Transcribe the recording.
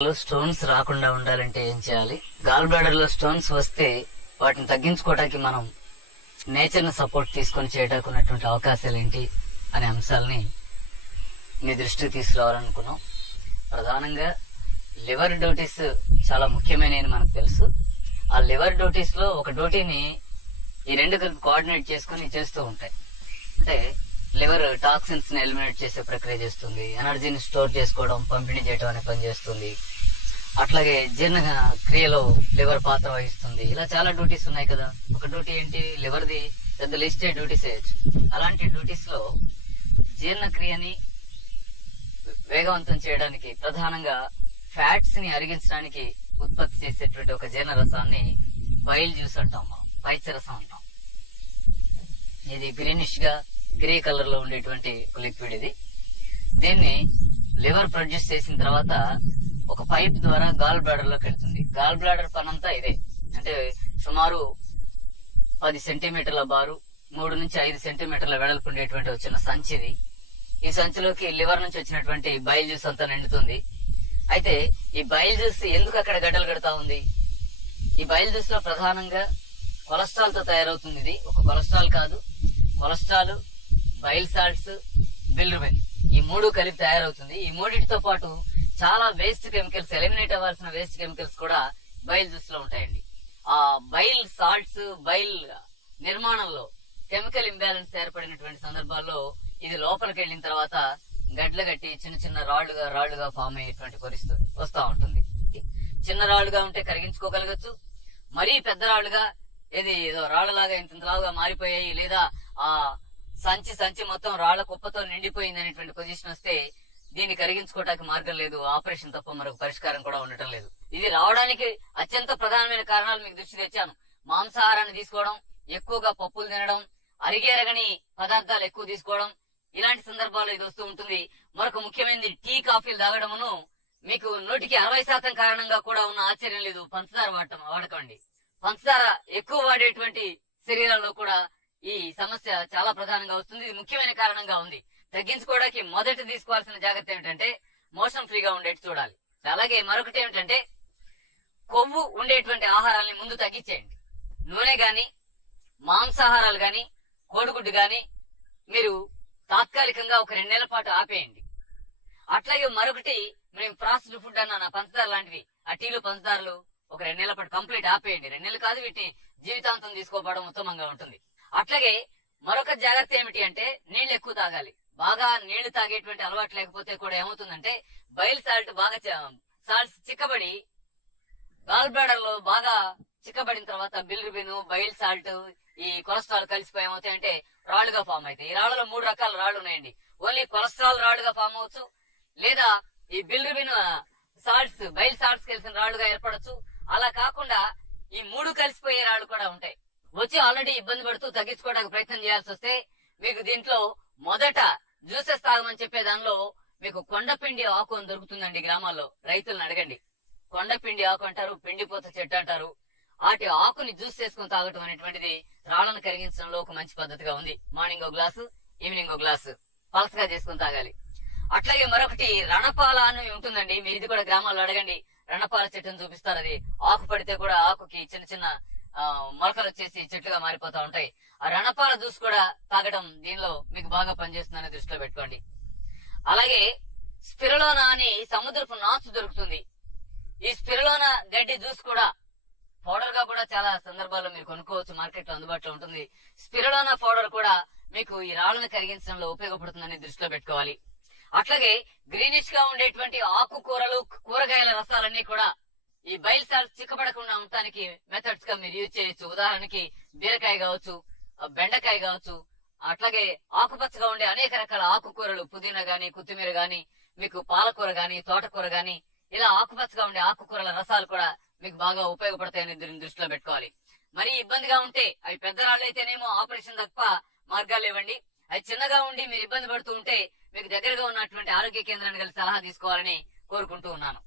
Stones రాకుండా ఉండాలంటే ఏం చేయాలి? గాల్ బ్లాడర్ లో స్టోన్స్ వస్తే వాటిని తగ్గించుకోవడానికి మనం నేచర్ ను సపోర్ట్ తీసుకొని చేయడానికి ఉన్నటువంటి అవకాశాలు ఏంటి అనే అంశాలని మీ దృష్టికి తీసుకురావాలనుకున్నాం. ప్రధానంగా లివర్ డ్యూటీస్ చాలా ముఖ్యమైనవి మనకు తెలుసు. ఆ లివర్ డ్యూటీస్ లో ఒక డ్యూటీని ఈ రెండు కలిపి కోఆర్డినేట్ చేసుకుని చేస్తూ ఉంటాయి. అంటే లివర్ టాక్సిన్స్ ని ఎలిమినేట్ చేసే ప్రక్రియ చేస్తుంది, ఎనర్జీని స్టోర్ చేసుకోవడం, పంపిణీ చేయడం అనే పని చేస్తుంది. అట్లాగే జీర్ణ క్రియలో లివర్ పాత్ర వహిస్తుంది. ఇలా చాలా డ్యూటీస్ ఉన్నాయి కదా. ఒక డ్యూటీ ఏంటి? లివర్ది పెద్ద లిస్టే డ్యూటీస్ వేయచ్చు. అలాంటి డ్యూటీస్ లో జీర్ణక్రియని వేగవంతం చేయడానికి, ప్రధానంగా ఫ్యాట్స్ ని అరిగించడానికి ఉత్పత్తి చేసేటువంటి ఒక జీర్ణ రసాన్ని బైల్ జ్యూస్ అంటాం, మనం పైత్యరసం అంటాం. ఇది గ్రీనిష్ గా గ్రే కలర్ లో ఉండేటువంటి ఒక లిక్విడ్. ఇది దీన్ని లివర్ ప్రొడ్యూస్ చేసిన తర్వాత ఒక పైప్ ద్వారా గాల్ బ్లాడర్ లోకి వెళ్తుంది. గాల్ బ్లాడర్ పనంతా ఇదే. అంటే సుమారు 10 సెంటీమీటర్ల బారు, 3 నుంచి 5 సెంటీమీటర్ల వెడల్పు ఉండేటువంటి ఒక చిన్న సంచిది. ఈ సంచిలోకి లివర్ నుంచి వచ్చినటువంటి బైల్ జ్యూస్ అంతా నిండుతుంది. అయితే ఈ బైల్ జ్యూస్ ఎందుకు అక్కడ గడ్డలు కడతా ఉంది? ఈ బైల్ జ్యూస్ లో ప్రధానంగా కొలెస్ట్రాల్ తో తయారవుతుంది. ఇది ఒక కొలెస్ట్రాల్ కాదు, కొలెస్ట్రాల్, బైల్ సాల్ట్స్, బిలిరుబిన్, ఈ మూడు కలిపి తయారవుతుంది. ఈ మూడింటితో పాటు చాలా వేస్ట్ కెమికల్స్, ఎలిమినేట్ అవ్వాల్సిన వేస్ట్ కెమికల్స్ కూడా బైల్ జ్యూస్ లో ఉంటాయండి. ఆ బైల్ సాల్ట్స్, బైల్ నిర్మాణంలో కెమికల్ ఇంబ్యాలెన్స్ ఏర్పడినటువంటి సందర్భాల్లో ఇది లోపలికి వెళ్ళిన తర్వాత గడ్ల గట్టి చిన్న చిన్న రాళ్లుగా ఫామ్ అయ్యేటువంటి పరిస్థితి వస్తా ఉంటుంది. చిన్న రాళ్లుగా ఉంటే కరిగించుకోగలగచ్చు, మరీ పెద్ద రాళ్లుగా ఏది ఏదో రాళ్లలాగా ఇంతలాగా మారిపోయాయి, లేదా ఆ సంచి మొత్తం రాళ్ల కుప్పతో నిండిపోయింది అనేటువంటి పొజిషన్ వస్తే దీన్ని కరిగించుకోవడానికి మార్గం లేదు, ఆపరేషన్ తప్ప మరొక పరిష్కారం కూడా ఉండటం లేదు. ఇది రావడానికి అత్యంత ప్రధానమైన కారణాలు మీకు దృష్టి తెచ్చాను. మాంసాహారాన్ని తీసుకోవడం, ఎక్కువగా పప్పులు తినడం, అరిగేరగని పదార్థాలు ఎక్కువ తీసుకోవడం, ఇలాంటి సందర్భాల్లో ఇది వస్తూ ఉంటుంది. మరొక ముఖ్యమైనది టీ కాఫీలు తాగడమును. మీకు 100కి 60% కారణంగా కూడా ఉన్న ఆశ్చర్యం లేదు పంచదార వాడకండి. పంచదార ఎక్కువ వాడేటువంటి శరీరాల్లో కూడా ఈ సమస్య చాలా ప్రధానంగా వస్తుంది. ఇది ముఖ్యమైన కారణంగా ఉంది. తగ్గించుకోవడానికి మొదట తీసుకోవాల్సిన జాగ్రత్త ఏమిటంటే మోషన్ ఫ్రీగా ఉండేట్టు చూడాలి. అలాగే మరొకటి ఏమిటంటే కొవ్వు ఉండేటువంటి ఆహారాలని ముందు తగ్గించేయండి. నూనె గాని, మాంసాహారాలు గాని, కోడిగుడ్డు గాని మీరు తాత్కాలికంగా ఒక 2 నెలల పాటు ఆపేయండి. అట్లాగే మరొకటి, మేము ప్రాసెస్డ్ ఫుడ్ అన్న పంచదార లాంటివి, ఆ టీలు పంచదారలు ఒక 2 నెలల పాటు కంప్లీట్ ఆపేయండి. 2 నెలలు కాదు, వీటిని జీవితాంతం తీసుకోవడం ఉత్తమంగా ఉంటుంది. అట్లాగే మరొక జాగ్రత్త ఏమిటి అంటే నీళ్లు ఎక్కువ తాగాలి. బాగా నీళ్లు తాగేటువంటి అలవాటు లేకపోతే కూడా ఏమవుతుందంటే బైల్ సాల్ట్ సాల్ట్స్ చిక్కబడి గాల్ బ్లాడర్ లో బాగా చిక్కబడిన తర్వాత బిలిరుబిన్, బైల్ సాల్ట్, ఈ కొలెస్ట్రాల్ కలిసిపోయి ఏమవుతాయంటే రాళ్లుగా ఫామ్ అవుతాయి. ఈ రాళ్లలో 3 రకాల రాళ్లు ఉన్నాయండి. ఓన్లీ కొలెస్ట్రాల్ రాళ్లుగా ఫామ్ అవచ్చు, లేదా ఈ బిలిరుబిన్ సాల్ట్స్, బైల్ సాల్ట్స్ కలిసిన రాళ్లుగా ఏర్పడచ్చు. అలా కాకుండా ఈ 3 కలిసిపోయే రాళ్లు కూడా ఉంటాయి. వచ్చి ఆల్రెడీ ఇబ్బంది పడుతూ తగ్గించుకోవడానికి ప్రయత్నం చేయాల్సి వస్తే మీకు దీంట్లో మొదట జ్యూసెస్ తాగమని చెప్పే దానిలో మీకు కొండపిండి ఆకు అని దొరుకుతుందండి. గ్రామాల్లో రైతులను అడగండి. కొండపిండి ఆకు అంటారు, పిండిపోత చెట్టు అంటారు. వాటి ఆకుని జ్యూస్ చేసుకుని తాగటం అనేటువంటిది రాళ్లను కరిగించడంలో ఒక మంచి పద్ధతిగా ఉంది. మార్నింగ్ ఒక గ్లాసు, ఈవినింగ్ ఒక గ్లాసు పలసగా చేసుకుని తాగాలి. అట్లాగే మరొకటి రణపాల అని ఉంటుందండి. మీరు ఇది కూడా గ్రామాల్లో అడగండి. రణపాల చెట్టును చూపిస్తారు. అది ఆకు పడితే కూడా ఆకుకి చిన్న చిన్న మొలకలు వచ్చేసి చెట్లుగా మారిపోతా ఉంటాయి. ఆ రణపాల జ్యూస్ కూడా తాగడం దీనిలో మీకు బాగా పనిచేస్తుందని దృష్టిలో పెట్టుకోండి. అలాగే స్పిరులోనా అని సముద్రపు నాచు దొరుకుతుంది. ఈ స్పిరులోనా గడ్డి జ్యూస్ కూడా పౌడర్ గా కూడా చాలా సందర్భాల్లో మీరు కొనుక్కోవచ్చు, మార్కెట్ లో అందుబాటులో ఉంటుంది. స్పిరులోనా పౌడర్ కూడా మీకు ఈ రాళ్లను కరిగించడంలో ఉపయోగపడుతుందని దృష్టిలో పెట్టుకోవాలి. అట్లాగే గ్రీనిష్ గా ఉండేటువంటి ఆకుకూరలు, కూరగాయల రసాలన్నీ కూడా ఈ బైల్ సాల్ట్స్ చిక్కబడకుండా ఉండటానికి మెథడ్స్ గా మీరు యూజ్ చేయొచ్చు. ఉదాహరణకి బీరకాయ కావచ్చు, బెండకాయ కావచ్చు, అట్లాగే ఆకుపచ్చగా ఉండే అనేక రకాల ఆకుకూరలు, పుదీనా గాని, కొత్తిమీర గాని, మీకు పాలకూర గాని, తోటకూర గాని, ఇలా ఆకుపచ్చగా ఉండే ఆకుకూరల రసాలు కూడా మీకు బాగా ఉపయోగపడతాయని దృష్టిలో పెట్టుకోవాలి. మరి ఇబ్బందిగా ఉంటే అవి పెద్ద రాళ్ళు అయితేనేమో ఆపరేషన్ తప్ప మార్గాలు ఇవ్వండి. అవి చిన్నగా ఉండి మీరు ఇబ్బంది పడుతూ ఉంటే మీకు దగ్గరగా ఉన్నటువంటి ఆరోగ్య కేంద్రాన్ని కలిసి సలహా తీసుకోవాలని కోరుకుంటూ ఉన్నాను.